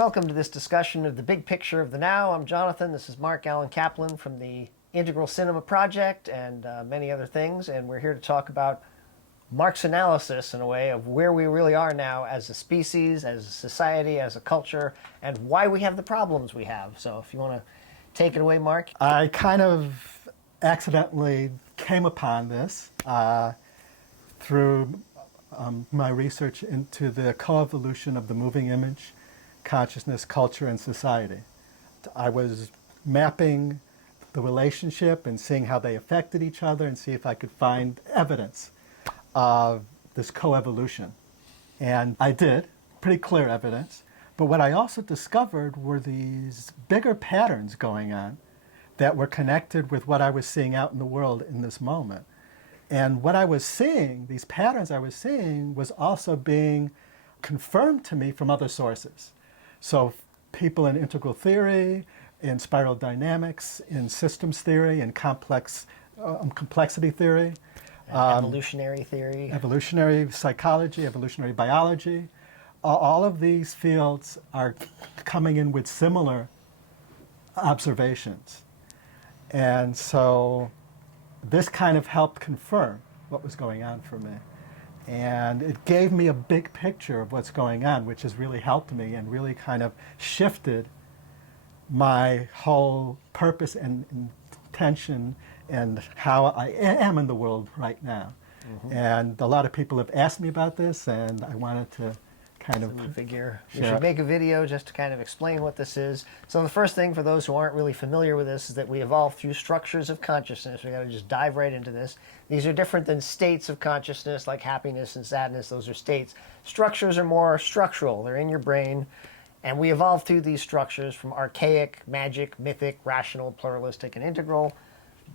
Welcome to this discussion of the big picture of the now. I'm Jonathan. This is Mark Allan Kaplan from the Integral Cinema Project and many other things. And we're here to talk about Mark's analysis, in a way, of where we really are now as a species, as a society, as a culture, and why we have the problems we have. So if you want to take it away, Mark. I kind of accidentally came upon this through my research into the coevolution of the moving image, consciousness, culture, and society. I was mapping the relationship and seeing how they affected each other and see if I could find evidence of this coevolution. And I did, pretty clear evidence. But what I also discovered were these bigger patterns going on that were connected with what I was seeing out in the world in this moment. And what I was seeing, these patterns I was seeing, was also being confirmed to me from other sources. So people in integral theory, in spiral dynamics, in systems theory, in complexity theory. Evolutionary theory. Evolutionary psychology, evolutionary biology. All of these fields are coming in with similar observations. And so this kind of helped confirm what was going on for me. And it gave me a big picture of what's going on, which has really helped me and really kind of shifted my whole purpose and intention and how I am in the world right now. Mm-hmm. And a lot of people have asked me about this, and I wanted to kind of figure we should make a video just to kind of explain what this is. So the first thing, for those who aren't really familiar with this, is that we evolve through structures of consciousness. We got to just dive right into this. These are different than states of consciousness like happiness and sadness. Those are states. Structures are more structural. They're in your brain. And we evolve through these structures from archaic, magic, mythic, rational, pluralistic, and integral.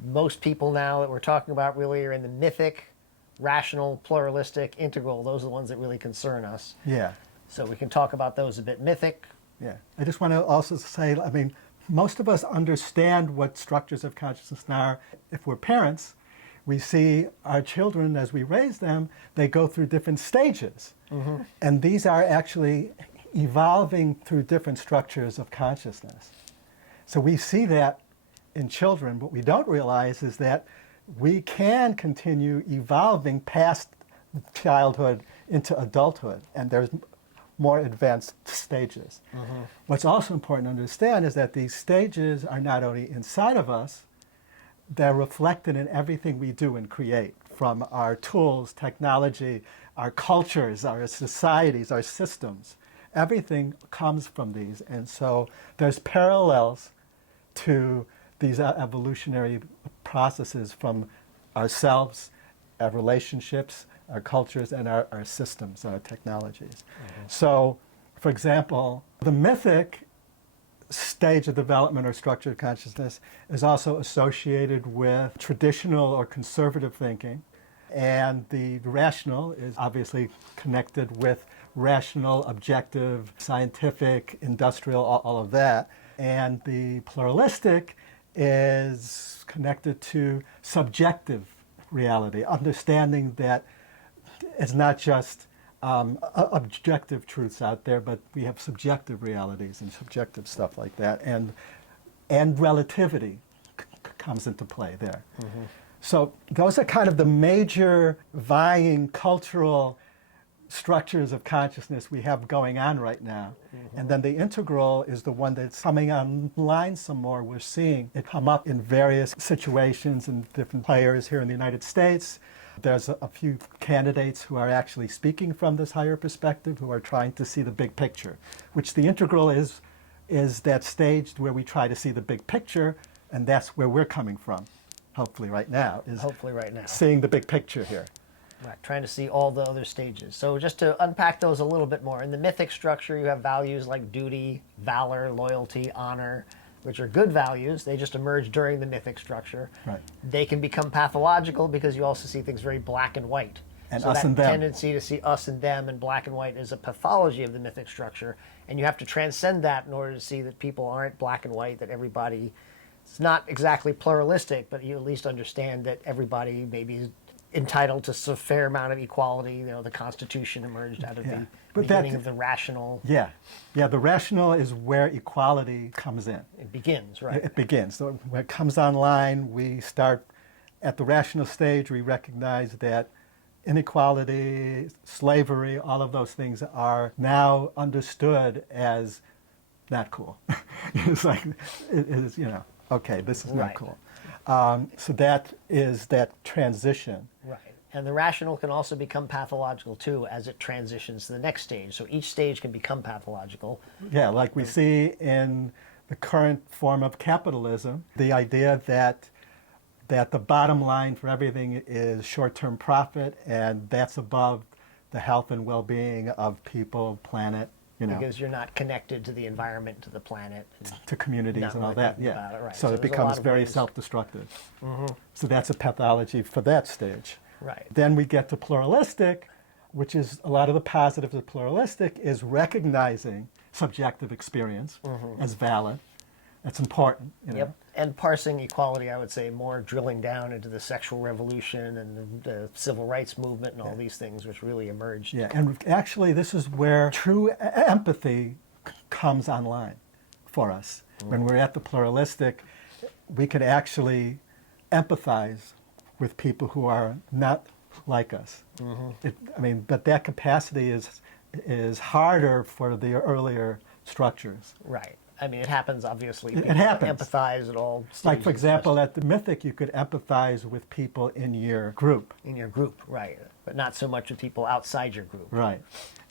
Most people now that we're talking about really are in the mythic, rational, pluralistic, integral. Those are the ones that really concern us. Yeah. So we can talk about those a bit. Mythic. Yeah. I just want to also say, I mean, most of us understand what structures of consciousness are. If we're parents, we see our children as we raise them, they go through different stages. Mm-hmm. And these are actually evolving through different structures of consciousness. So we see that in children. What we don't realize is that we can continue evolving past childhood into adulthood, and there's more advanced stages. Mm-hmm. What's also important to understand is that these stages are not only inside of us, they're reflected in everything we do and create, from our tools, technology, our cultures, our societies, our systems. Everything comes from these, and so there's parallels to these evolutionary processes from ourselves, our relationships, our cultures, and our systems, our technologies. Mm-hmm. So, for example, the mythic stage of development or structure of consciousness is also associated with traditional or conservative thinking, and the rational is obviously connected with rational, objective, scientific, industrial, all of that. And the pluralistic is connected to subjective reality, understanding that it's not just objective truths out there, but we have subjective realities and subjective stuff like that. And relativity comes into play there. Mm-hmm. So those are kind of the major vying cultural structures of consciousness we have going on right now. Mm-hmm. And then the integral is the one that's coming online some more. We're seeing it come up in various situations and different players here in the United States. There's a few candidates who are actually speaking from this higher perspective, who are trying to see the big picture, which the integral is that stage where we try to see the big picture, and that's where we're coming from, hopefully right now, seeing the big picture here. Right, trying to see all the other stages. So just to unpack those a little bit more, in the mythic structure you have values like duty, valor, loyalty, honor, which are good values. They just emerge during the mythic structure. Right. They can become pathological because you also see things very black and white. And so us that and them. tendency to see us and them and black and white is a pathology of the mythic structure. And you have to transcend that in order to see that people aren't black and white, that everybody, it's not exactly pluralistic, but you at least understand that everybody maybe entitled to a fair amount of equality. The Constitution emerged out of the beginning of the rational. Yeah, the rational is where equality comes in. It begins, right? It begins. So when it comes online, we start at the rational stage. We recognize that inequality, slavery, all of those things are now understood as not cool. It's like, it is, okay, this is not cool. So that is that transition. Right. And the rational can also become pathological too as it transitions to the next stage. So each stage can become pathological. Yeah, like we see in the current form of capitalism, the idea that the bottom line for everything is short-term profit, and that's above the health and well-being of people, planet, Because you're not connected to the environment, to the planet. To communities and all really that, thinking about it, right. So it there's a becomes lot of very ways. self-destructive. So that's a pathology for that stage. Right. Then we get to pluralistic, which is a lot of the positives of pluralistic is recognizing subjective experience as valid. That's important. Yep. And parsing equality, I would say, more drilling down into the sexual revolution and the civil rights movement and all these things which really emerged. Yeah, and actually this is where true empathy comes online for us. When we're at the pluralistic, we could actually empathize with people who are not like us. But that capacity is harder for the earlier structures. Right. It happens, obviously. It People happens. Empathize at all stages. Like, for example, at the Mythic, you could empathize with people in your group. In your group, right. But not so much with people outside your group. Right.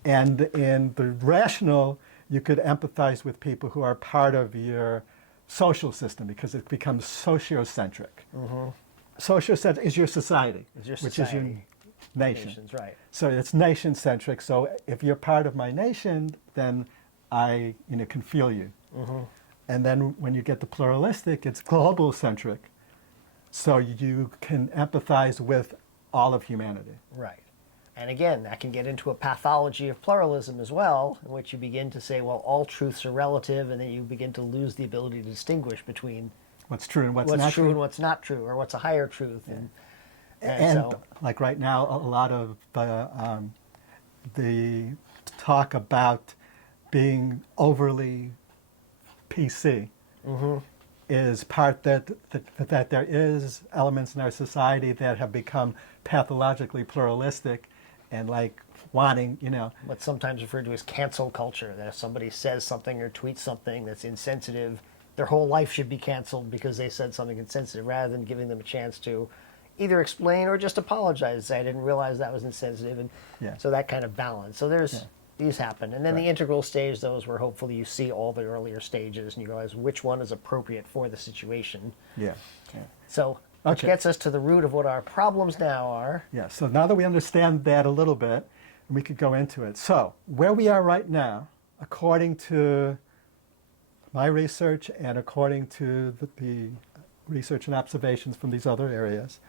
And in the rational, you could empathize with people who are part of your social system because it becomes sociocentric. Sociocentric is your society, which is your nation. Nations, right. So it's nation-centric. So if you're part of my nation, then I can feel you. And then when you get the pluralistic, it's global-centric. So you can empathize with all of humanity. Right. And again, that can get into a pathology of pluralism as well, in which you begin to say, well, all truths are relative, and then you begin to lose the ability to distinguish between what's true and what's not true true. And what's not true, or what's a higher truth. Yeah. And so, like right now, a lot of the talk about being overly PC is part that there is elements in our society that have become pathologically pluralistic and like wanting, what's sometimes referred to as cancel culture, that if somebody says something or tweets something that's insensitive, their whole life should be canceled because they said something insensitive, rather than giving them a chance to either explain or just apologize, say, I didn't realize that was insensitive. And so that kind of balance. So there's these happen. And then the integral stage, those where hopefully you see all the earlier stages and you realize which one is appropriate for the situation. So which gets us to the root of what our problems now are. Yeah, so now that we understand that a little bit, we could go into it. So where we are right now, according to my research and according to the research and observations from these other areas,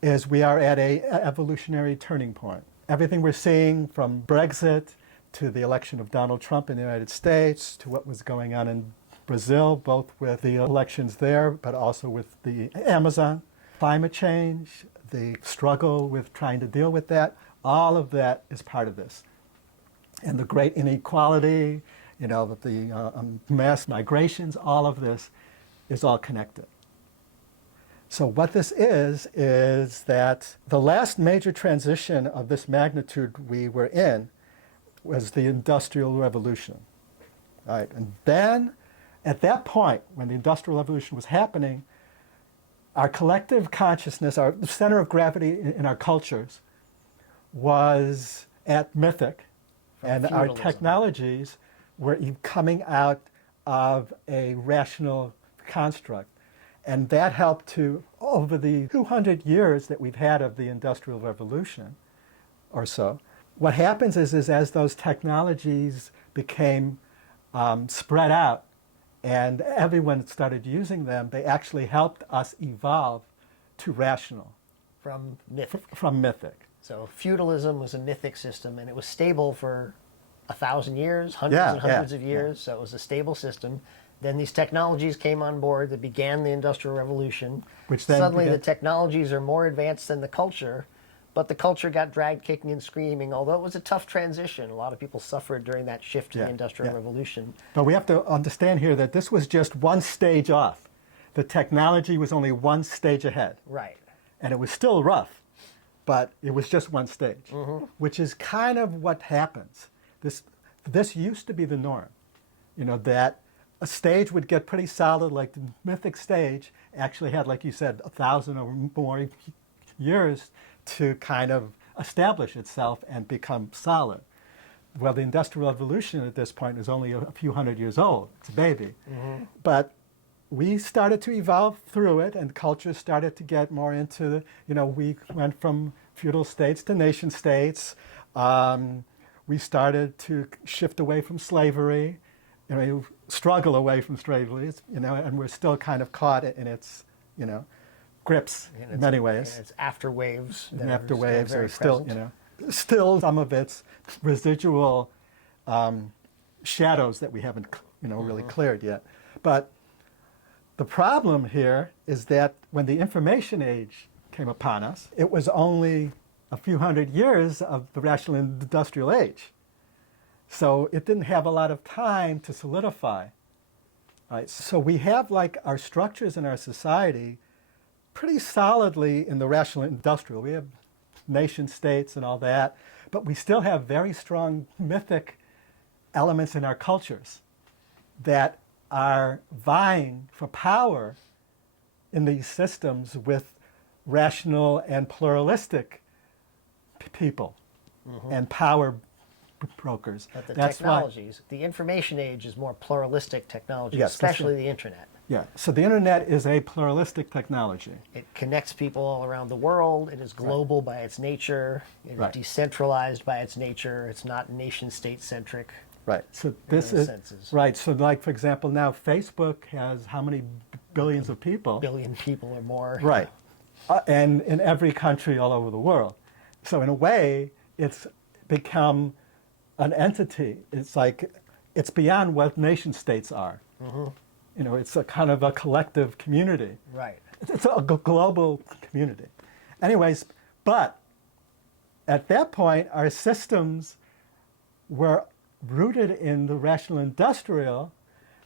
is we are at a evolutionary turning point. Everything we're seeing from Brexit to the election of Donald Trump in the United States to what was going on in Brazil, both with the elections there, but also with the Amazon, climate change, the struggle with trying to deal with that, all of that is part of this. And the great inequality, the mass migrations, all of this is all connected. So what this is that the last major transition of this magnitude we were in was the Industrial Revolution. All right, and then at that point, when the Industrial Revolution was happening, our collective consciousness, the center of gravity in our cultures, was at Mythic, and our technologies were coming out of a rational construct. And that helped to, over the 200 years that we've had of the Industrial Revolution or so, what happens is as those technologies became spread out and everyone started using them, they actually helped us evolve to rational. From Mythic. From Mythic. So feudalism was a mythic system, and it was stable for 1,000 years, hundreds and hundreds of years, so it was a stable system. Then these technologies came on board that began the Industrial Revolution. Which then suddenly the technologies are more advanced than the culture, but the culture got dragged kicking and screaming, although it was a tough transition. A lot of people suffered during that shift to the Industrial Revolution. But we have to understand here that this was just one stage off. The technology was only one stage ahead. Right. And it was still rough, but it was just one stage, which is kind of what happens. This used to be the norm, that a stage would get pretty solid, like the Mythic Stage actually had, like you said, 1,000 or more years to kind of establish itself and become solid. Well, the Industrial Revolution at this point is only a few hundred years old. It's a baby. But we started to evolve through it, and culture started to get more into, we went from feudal states to nation states. We started to shift away from slavery, struggle away from slavery, and we're still kind of caught in its, grips in many ways. And its after waves. And after waves are still, still some of its residual shadows that we haven't, really cleared yet. But the problem here is that when the information age came upon us, it was only a few hundred years of the rational industrial age. So it didn't have a lot of time to solidify. Right? So we have like our structures in our society pretty solidly in the rational industrial. We have nation states and all that, but we still have very strong mythic elements in our cultures that are vying for power in these systems with rational and pluralistic people and power brokers. But the That's technologies, the information age is more pluralistic technology, Yes, especially the internet. Yeah, so the internet is a pluralistic technology. It connects people all around the world. It is global by its nature. It is decentralized by its nature. It's not nation-state centric. Right. So this is senses. right. So, like for example, now Facebook has how many billions of people? Billion people or more. Right. And in every country all over the world. So in a way, it's become an entity. It's like it's beyond what nation states are. It's a kind of a collective community. Right. It's a global community. Anyways, but at that point, our systems were rooted in the rational industrial,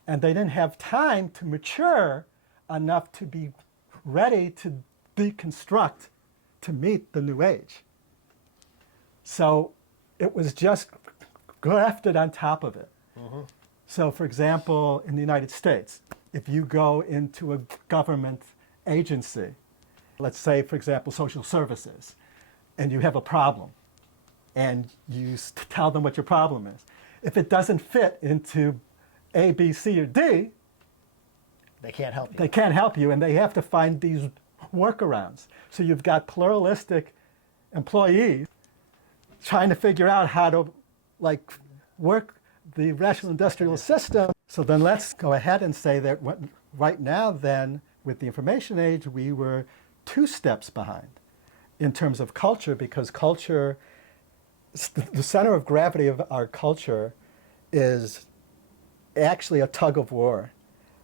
and they didn't have time to mature enough to be ready to deconstruct to meet the new age. So it was just grafted on top of it. So for example, in the United States, if you go into a government agency, let's say for example social services, and you have a problem, and you tell them what your problem is. If it doesn't fit into A, B, C, or D, they can't help you. They can't help you, and they have to find these workarounds. So you've got pluralistic employees trying to figure out how to work the rational industrial system. So then let's go ahead and say that right now then, with the information age, we were 2 steps behind in terms of culture, because culture, the center of gravity of our culture is actually a tug of war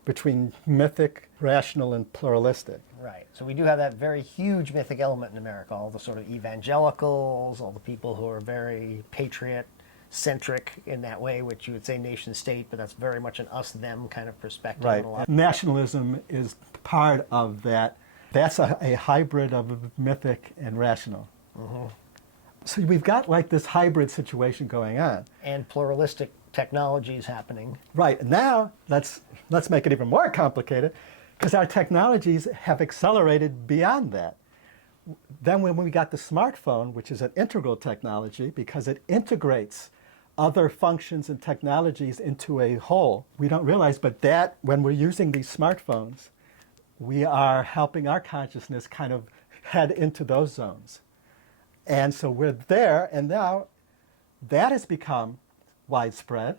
between mythic, rational, and pluralistic. Right. So we do have that very huge mythic element in America, all the sort of evangelicals, all the people who are very patriot-centric in that way, which you would say nation-state, but that's very much an us-them kind of perspective. Right. Nationalism is part of that. That's a hybrid of mythic and rational. So we've got like this hybrid situation going on. And pluralistic technologies happening. Right. Now, let's make it even more complicated, because our technologies have accelerated beyond that. Then when we got the smartphone, which is an integral technology because it integrates other functions and technologies into a whole, we don't realize, but that when we're using these smartphones, we are helping our consciousness kind of head into those zones. And so we're there, and now that has become widespread.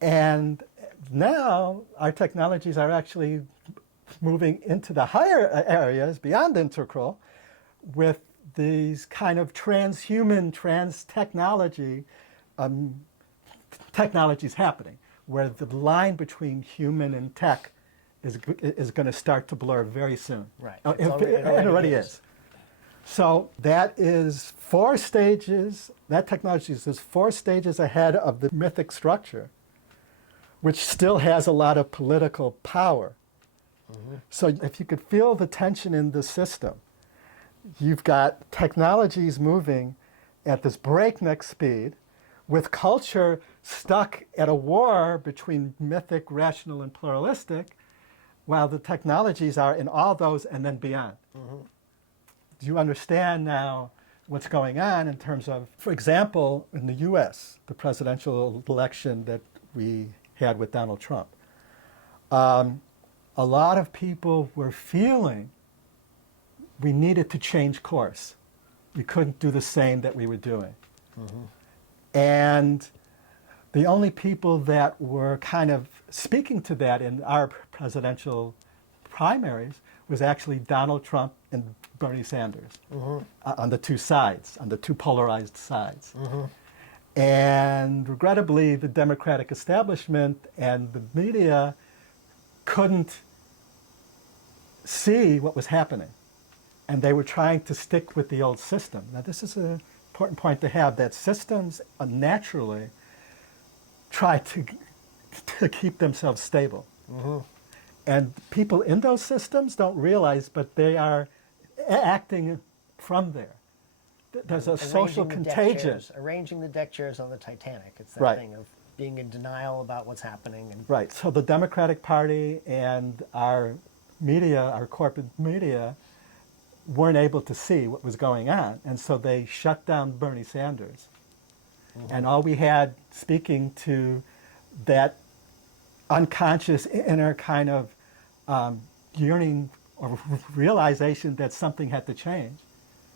And now our technologies are actually moving into the higher areas beyond integral with these kind of transhuman, trans-technology technologies happening, where the line between human and tech is going to start to blur very soon. Right. It already is. So that is 4 stages, that technology is 4 stages ahead of the mythic structure, which still has a lot of political power. So if you could feel the tension in the system, you've got technologies moving at this breakneck speed with culture stuck at a war between mythic, rational, and pluralistic, while the technologies are in all those and then beyond. Do you understand now what's going on in terms of, for example, in the US, the presidential election that we had with Donald Trump? A lot of people were feeling we needed to change course. We couldn't do the same that we were doing. And the only people that were kind of speaking to that in our presidential primaries was actually Donald Trump and Bernie Sanders on the 2 sides, on the 2 polarized sides. And regrettably, the Democratic establishment and the media couldn't see what was happening. And they were trying to stick with the old system. Now, this is an important point to have, that systems naturally try to keep themselves stable. And people in those systems don't realize, but they are acting from there. There's a social contagion. Arranging the deck chairs on the Titanic. It's that Right. thing of being in denial about what's happening. And Right. So the Democratic Party and our media, our corporate media, weren't able to see what was going on. And so they shut down Bernie Sanders. And all we had speaking to that unconscious inner kind of yearning or realization that something had to change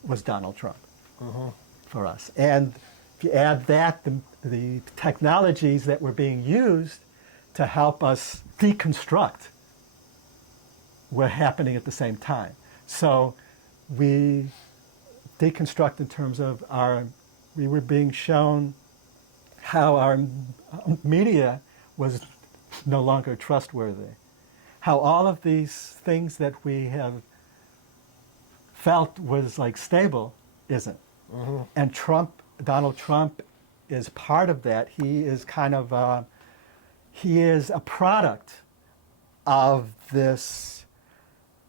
was Donald Trump for us. And if you add that, the technologies that were being used to help us deconstruct were happening at the same time. So we deconstruct in terms of we were being shown how our media was no longer trustworthy. How all of these things that we have felt was like stable isn't. And Donald Trump is part of that. He is kind of, he is a product of this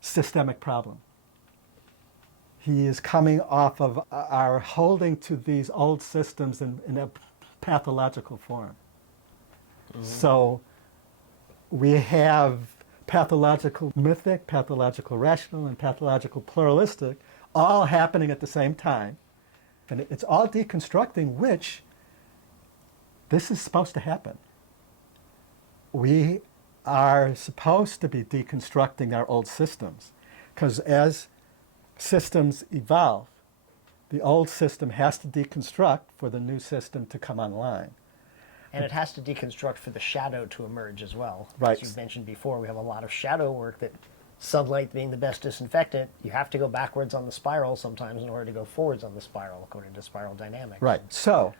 systemic problem. He is coming off of our holding to these old systems in a pathological form. So we have pathological mythic, pathological rational, and pathological pluralistic all happening at the same time. And it's all deconstructing, which this is supposed to happen. We are supposed to be deconstructing our old systems, because as systems evolve, the old system has to deconstruct for the new system to come online. And it has to deconstruct for the shadow to emerge as well. Right. As you mentioned before, we have a lot of shadow work that, sunlight being the best disinfectant, you have to go backwards on the spiral sometimes in order to go forwards on the spiral, according to spiral dynamics. Right. So,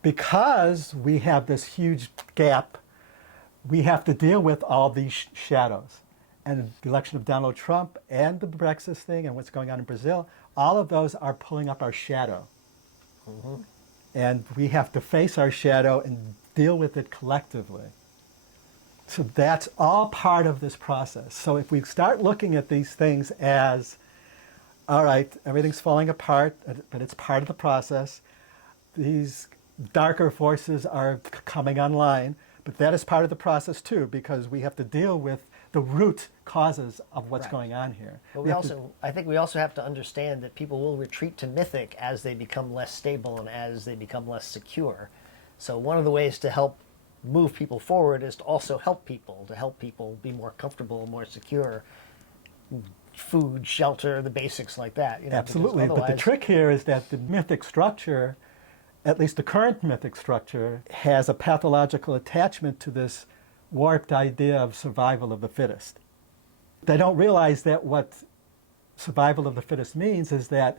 because we have this huge gap, we have to deal with all these shadows. And the election of Donald Trump and the Brexit thing and what's going on in Brazil, all of those are pulling up our shadow. And we have to face our shadow and deal with it collectively. So that's all part of this process. So if we start looking at these things as, all right, everything's falling apart, but it's part of the process. These darker forces are coming online, but that is part of the process too, because we have to deal with the root causes of what's going on here. But I think we also have to understand that people will retreat to mythic as they become less stable and as they become less secure. So one of the ways to help move people forward is to also help people be more comfortable, more secure, food, shelter, the basics like that. You know, Absolutely, but the trick here is that the mythic structure, at least the current mythic structure, has a pathological attachment to this warped idea of survival of the fittest. They don't realize that what survival of the fittest means is that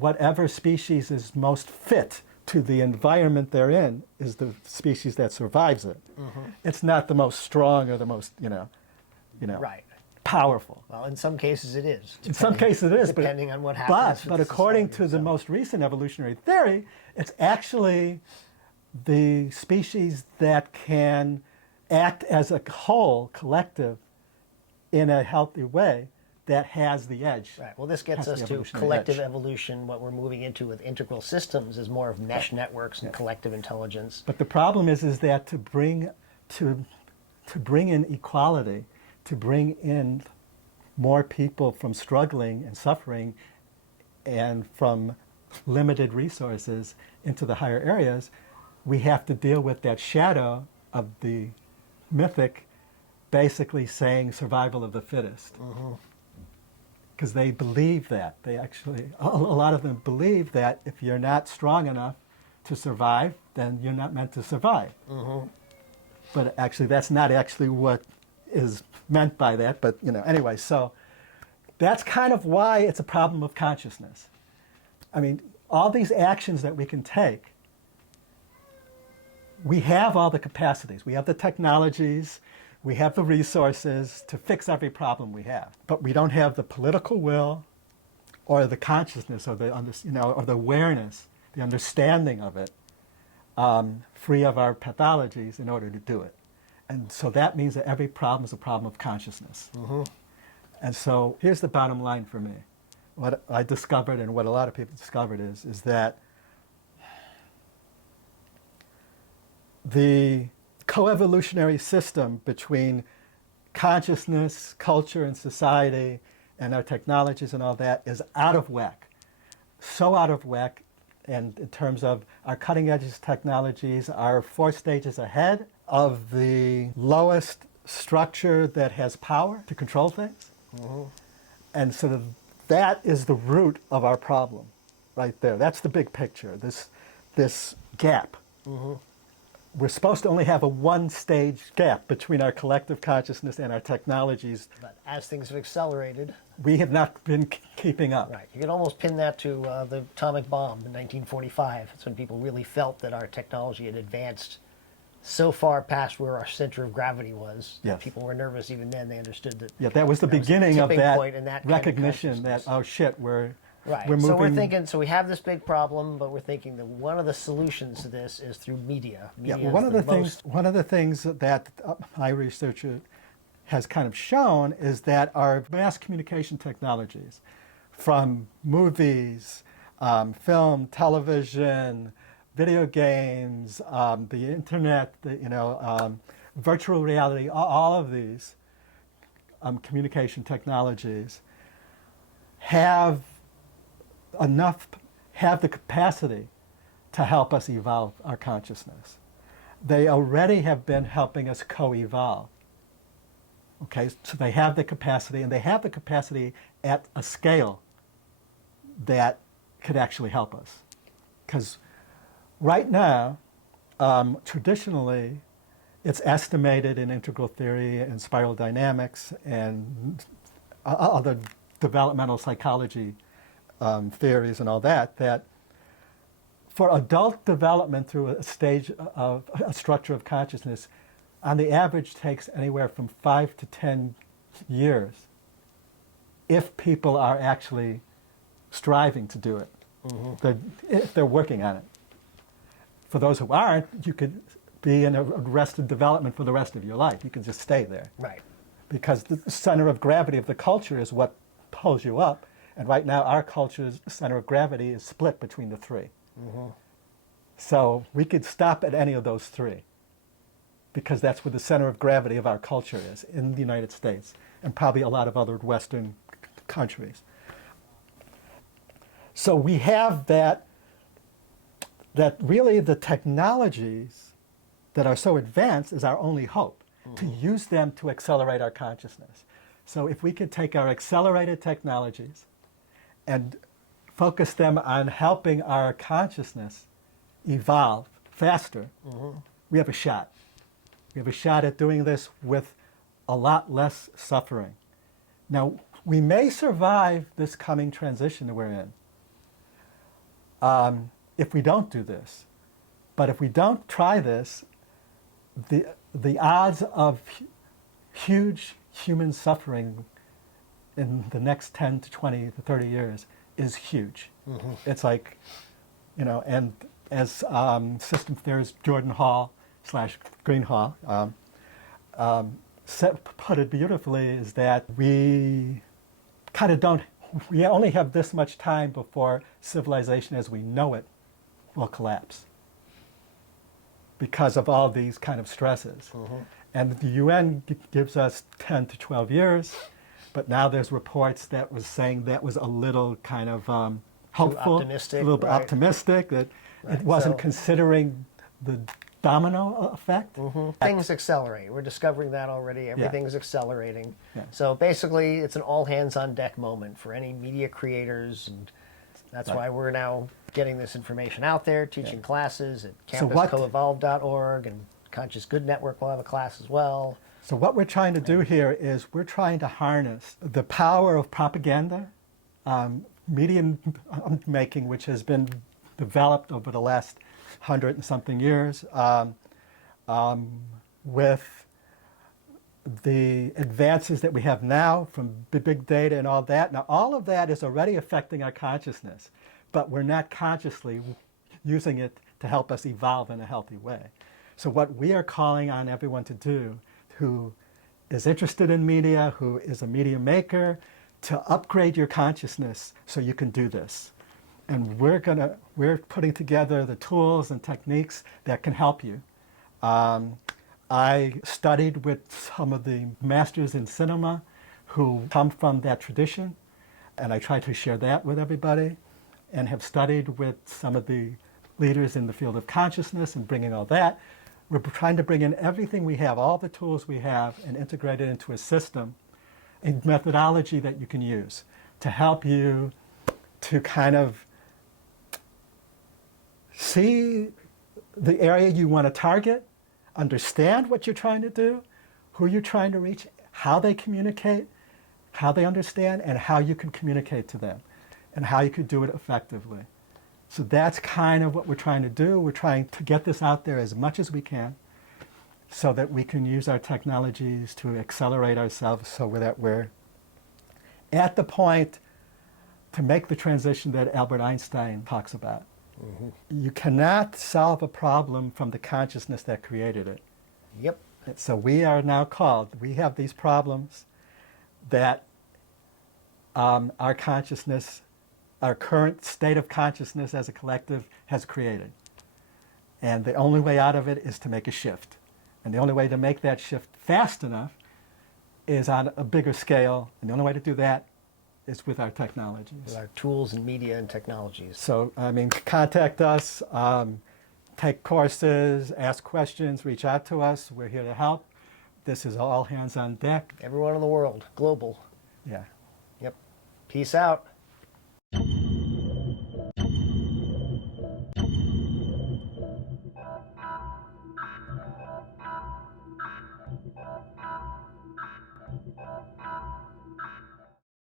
whatever species is most fit to the environment they're in is the species that survives it. It's not the most strong or the most, Right. powerful. Well, in some cases it is. In some cases it is, depending on what happens. But according to the most recent evolutionary theory, it's actually the species that can act as a whole, collective, in a healthy way that has the edge. Right. Well, this gets us to collective evolution. What we're moving into with integral systems is more of mesh networks and collective intelligence. But the problem is that to bring in equality, to bring in more people from struggling and suffering and from limited resources into the higher areas, we have to deal with that shadow of the mythic basically saying survival of the fittest. Because they believe that. They actually, a lot of them believe that if you're not strong enough to survive, then you're not meant to survive. But actually, that's not actually what is meant by that. But, anyway, so that's kind of why it's a problem of consciousness. I mean, all these actions that we can take, we have all the capacities. We have the technologies. We have the resources to fix every problem we have. But we don't have the political will or the consciousness or the, or the awareness, the understanding of it, free of our pathologies in order to do it. And so that means that every problem is a problem of consciousness. And so here's the bottom line for me. What I discovered and what a lot of people discovered is that the coevolutionary system between consciousness, culture, and society, and our technologies and all that is out of whack. So out of whack, and in terms of our cutting edge technologies are 4 stages ahead of the lowest structure that has power to control things. And so that is the root of our problem right there. That's the big picture, this gap. We're supposed to only have a 1-stage gap between our collective consciousness and our technologies. But as things have accelerated, we have not been keeping up. Right. You can almost pin that to the atomic bomb in 1945. It's when people really felt that our technology had advanced so far past where our center of gravity was. Yes. People were nervous even then. They understood that. Yeah, that was the beginning of that that recognition that, oh shit, we're moving. So we're thinking, so we have this big problem, but we're thinking that one of the solutions to this is through media. Yeah, well, one of the things that my research has kind of shown is that our mass communication technologies, from movies, film, television, video games, the internet, virtual reality, all of these communication technologies have the capacity to help us evolve our consciousness. They already have been helping us co-evolve. Okay, so they have the capacity, and they have the capacity at a scale that could actually help us. Because right now, traditionally, it's estimated in integral theory and spiral dynamics and other developmental psychology theories and all that, that for adult development through a stage of a structure of consciousness, on the average takes anywhere from 5 to 10 years if people are actually striving to do it. If they're working on it. For those who aren't, you could be in arrested development for the rest of your life. You can just stay there. Right. Because the center of gravity of the culture is what pulls you up. And right now, our culture's center of gravity is split between the 3. So we could stop at any of those 3, because that's where the center of gravity of our culture is, in the United States, and probably a lot of other Western countries. So we have that really the technologies that are so advanced is our only hope, to use them to accelerate our consciousness. So if we could take our accelerated technologies and focus them on helping our consciousness evolve faster, we have a shot. We have a shot at doing this with a lot less suffering. Now, we may survive this coming transition that we're in if we don't do this. But if we don't try this, the odds of huge human suffering in the next 10 to 20 to 30 years is huge. It's like, you know, and as system theorist Jordan Hall / Greenhall put it beautifully, is that we kind of we only have this much time before civilization as we know it will collapse because of all these kind of stresses. And the UN gives us 10 to 12 years, but now there's reports that was saying that was a little kind of hopeful, optimistic, a little bit right. optimistic, that it wasn't So- considering the domino effect. Things accelerate. We're discovering that already. Everything's accelerating. Yeah. So basically, it's an all hands on deck moment for any media creators, and that's why we're now getting this information out there, teaching classes at campuscoevolve.org, and Conscious Good Network will have a class as well. So what we're trying to do here is we're trying to harness the power of propaganda, media making, which has been developed over the last 100 and something years, with the advances that we have now from big data and all that. Now, all of that is already affecting our consciousness, but we're not consciously using it to help us evolve in a healthy way. So what we are calling on everyone to do who is interested in media, who is a media maker, to upgrade your consciousness so you can do this. And we're putting together the tools and techniques that can help you. I studied with some of the masters in cinema who come from that tradition, and I try to share that with everybody, and have studied with some of the leaders in the field of consciousness and bringing all that. We're trying to bring in everything we have, all the tools we have, and integrate it into a system, a methodology that you can use to help you to kind of see the area you want to target, understand what you're trying to do, who you're trying to reach, how they communicate, how they understand, and how you can communicate to them, and how you could do it effectively. So that's kind of what we're trying to do. We're trying to get this out there as much as we can so that we can use our technologies to accelerate ourselves so that we're at the point to make the transition that Albert Einstein talks about. You cannot solve a problem from the consciousness that created it. Yep. So we are now called, we have these problems that our consciousness, our current state of consciousness as a collective has created. And the only way out of it is to make a shift. And the only way to make that shift fast enough is on a bigger scale. And the only way to do that is with our technologies. With our tools and media and technologies. So, I mean, contact us, take courses, ask questions, reach out to us. We're here to help. This is all hands on deck. Everyone in the world, global. Yeah. Yep. Peace out.